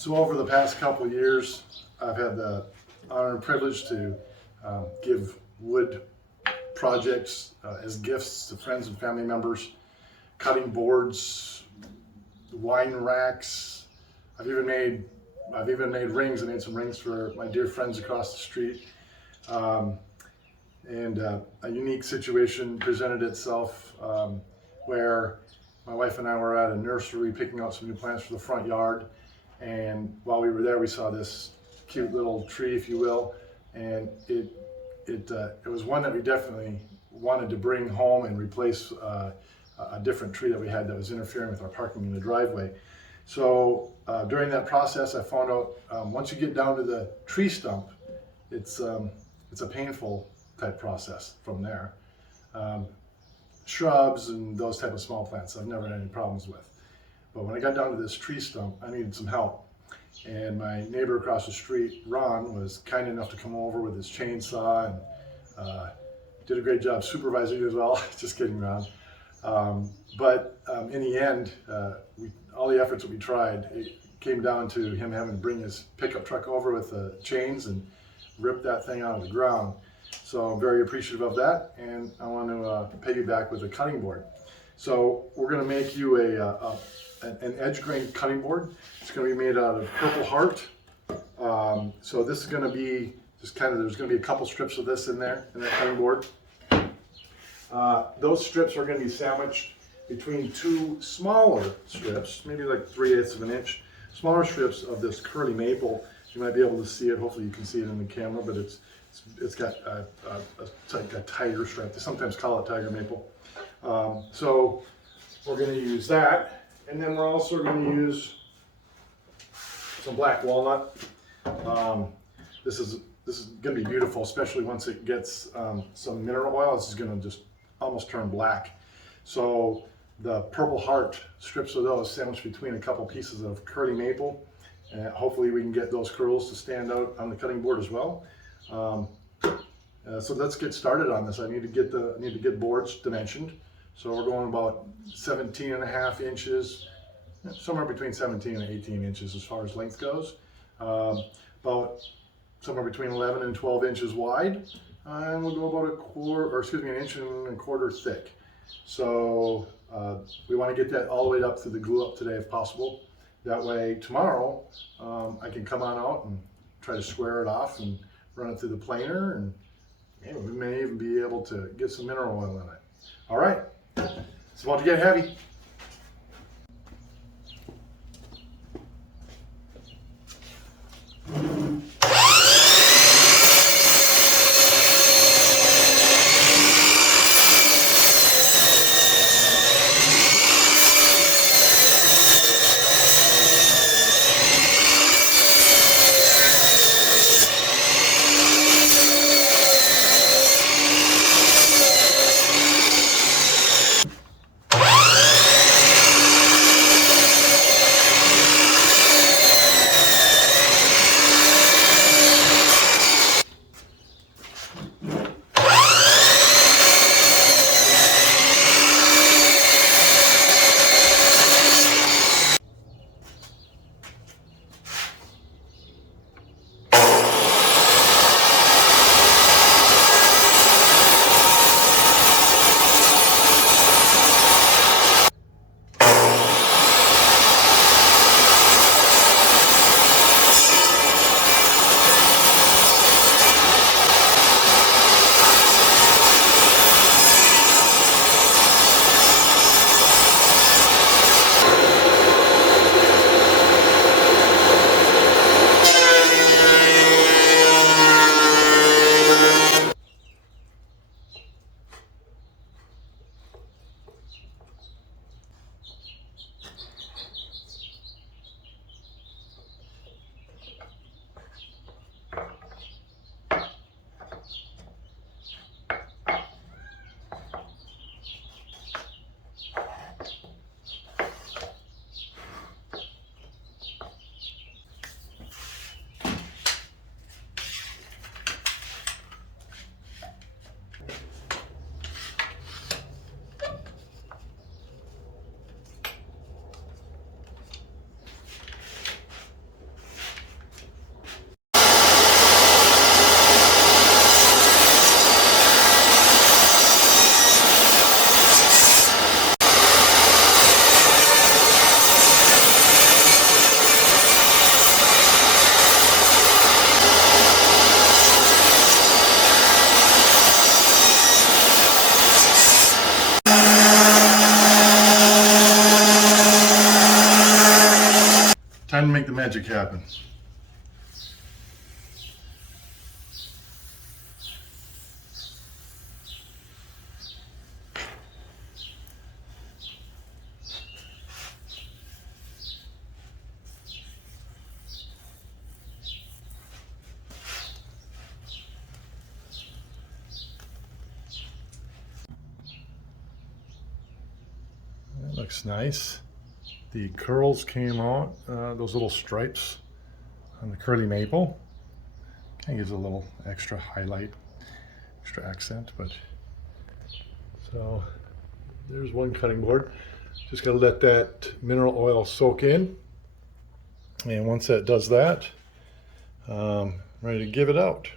So over the past couple of years, I've had the honor and privilege to give wood projects as gifts to friends and family members, cutting boards, wine racks. I've even made rings. I made some rings for my dear friends across the street. And a unique situation presented itself where my wife and I were at a nursery picking out some new plants for the front yard. And while we were there, we saw this cute little tree, if you will, and it was one that we definitely wanted to bring home and replace a different tree that we had that was interfering with our parking in the driveway. So during that process, I found out once you get down to the tree stump, it's a painful type process from there. Shrubs and those type of small plants I've never had any problems with. But when I got down to this tree stump, I needed some help. And my neighbor across the street, Ron, was kind enough to come over with his chainsaw and did a great job supervising as well. Just kidding, Ron. But in the end, all the efforts that we tried, it came down to him having to bring his pickup truck over with the chains and rip that thing out of the ground. So I'm very appreciative of that, and I want to pay you back with a cutting board. So we're going to make you an edge grain cutting board. It's going to be made out of purple heart. So this is going to be just there's going to be a couple strips of this in there, in that cutting board. Those strips are going to be sandwiched between two smaller strips, maybe like 3/8 of an inch, smaller strips of this curly maple. You might be able to see it. Hopefully you can see it in the camera, but it's got a tiger stripe. They sometimes call it tiger maple. So we're going to use that, and then we're also going to use some black walnut. This is going to be beautiful, especially once it gets some mineral oil. This is going to just almost turn black. So the purple heart strips of those sandwiched between a couple pieces of curly maple, and hopefully we can get those curls to stand out on the cutting board as well. So let's get started on this. I need to get boards dimensioned. So we're going about 17.5 inches, somewhere between 17 and 18 inches as far as length goes. About somewhere between 11 and 12 inches wide, and we'll go about an inch and a quarter thick. So we want to get that all the way up through the glue up today if possible. That way tomorrow I can come on out and try to square it off and run it through the planer, and we may even be able to get some mineral oil in it. All right, it's about to get heavy. Time to make the magic happen. That looks nice. The curls came out, those little stripes on the curly maple. Kind of gives a little extra highlight, extra accent, but so there's one cutting board. Just gotta let that mineral oil soak in. And once that does that, ready to give it out.